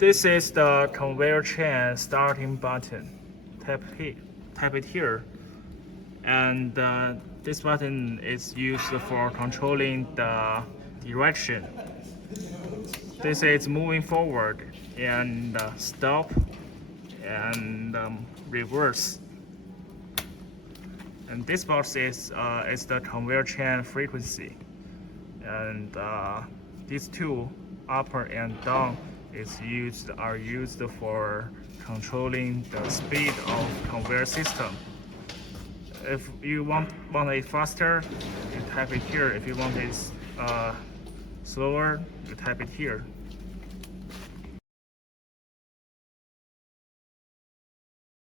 This is the conveyor chain starting button. Tap it here, and this button is used for controlling the direction. This is moving forward and stop and reverse. And this box is the conveyor chain frequency, and these two, upper and down, are used for controlling the speed of conveyor system. If you want it faster, you tap it here. If you want it slower, you tap it here.